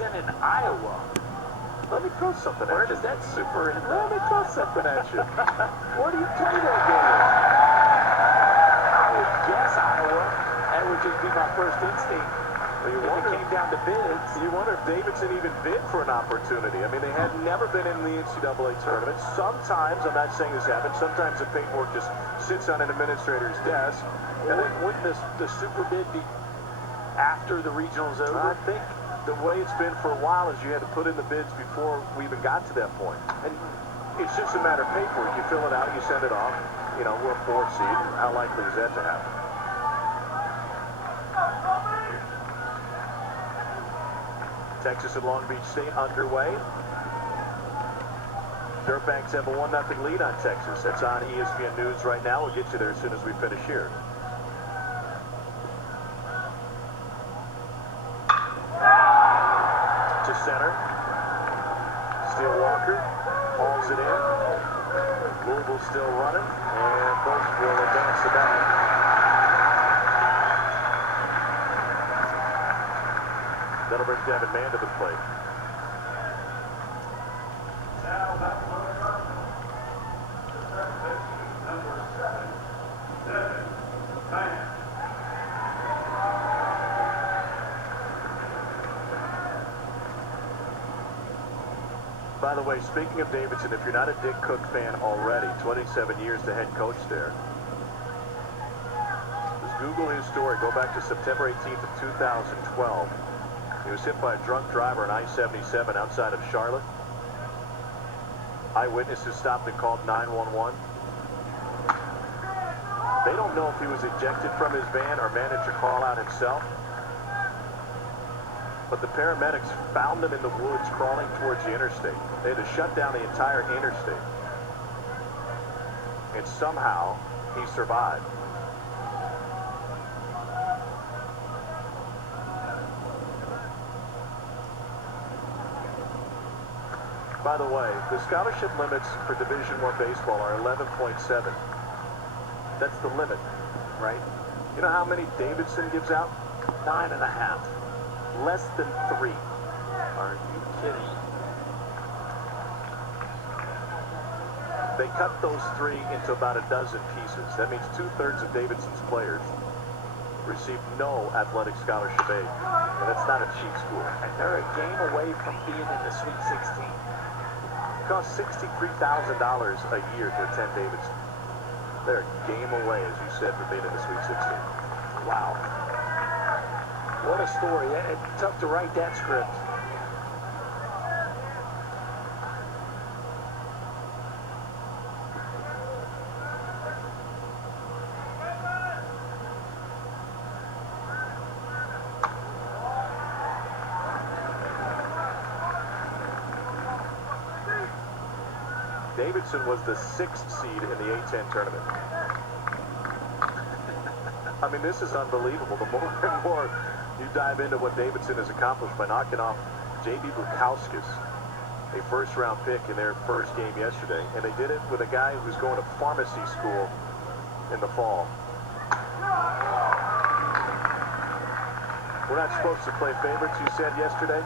Davidson and Iowa. Let me throw something at you. Where does that super end? Let me throw something at you. Where do you play that game? I would guess Iowa. That would just be my first instinct. Well, you if wonder, it came down to bids. you wonder if Davidson even bid for an opportunity. I mean, they had never been in the NCAA tournament. Sometimes, I'm not saying this happens, sometimes the paperwork just sits on an administrator's desk. And then wouldn't the super bid be after the regional's over? I think the way it's been for a while is you had to put in the bids before we even got to that point. And it's just a matter of paperwork. You fill it out, you send it off. You know, we're a 4th seed. How likely is that to happen? Texas and Long Beach State underway. Dirtbags have a 1-0 lead on Texas. That's on ESPN News right now. We'll get you there as soon as we finish here. To center. Steele Walker hauls it in. Louisville still running, and both will advance the ball. That'll bring Devin Mann to the plate. By the way, speaking of Davidson, if you're not a Dick Cook fan already, 27 years the head coach there. Just Google his story. Go back to September 18th of 2012. He was hit by a drunk driver on I-77 outside of Charlotte. Eyewitnesses stopped and called 911. They don't know if he was ejected from his van or managed to crawl out himself. But the paramedics found him in the woods crawling towards the interstate. They had to shut down the entire interstate. And somehow he survived. By the way, the scholarship limits for Division I baseball are 11.7. That's the limit, right? You know how many Davidson gives out? 9.5. Less than 3. Are you kidding? They cut those 3 into about a dozen pieces. That means 2/3 of Davidson's players receive no athletic scholarship aid. And that's not a cheap school. And they're a game away from being in the Sweet 16. It costs $63,000 a year to attend Davidson. They're a game away, as you said, from being in the Sweet 16. Wow. What a story. It's tough to write that script. Davidson was the 6th seed in the A-10 tournament. I mean, this is unbelievable. The more and more you dive into what Davidson has accomplished by knocking off J.B. Bukowskis, a first-round pick in their first game yesterday, and they did it with a guy who's going to pharmacy school in the fall. We're not supposed to play favorites, you said yesterday.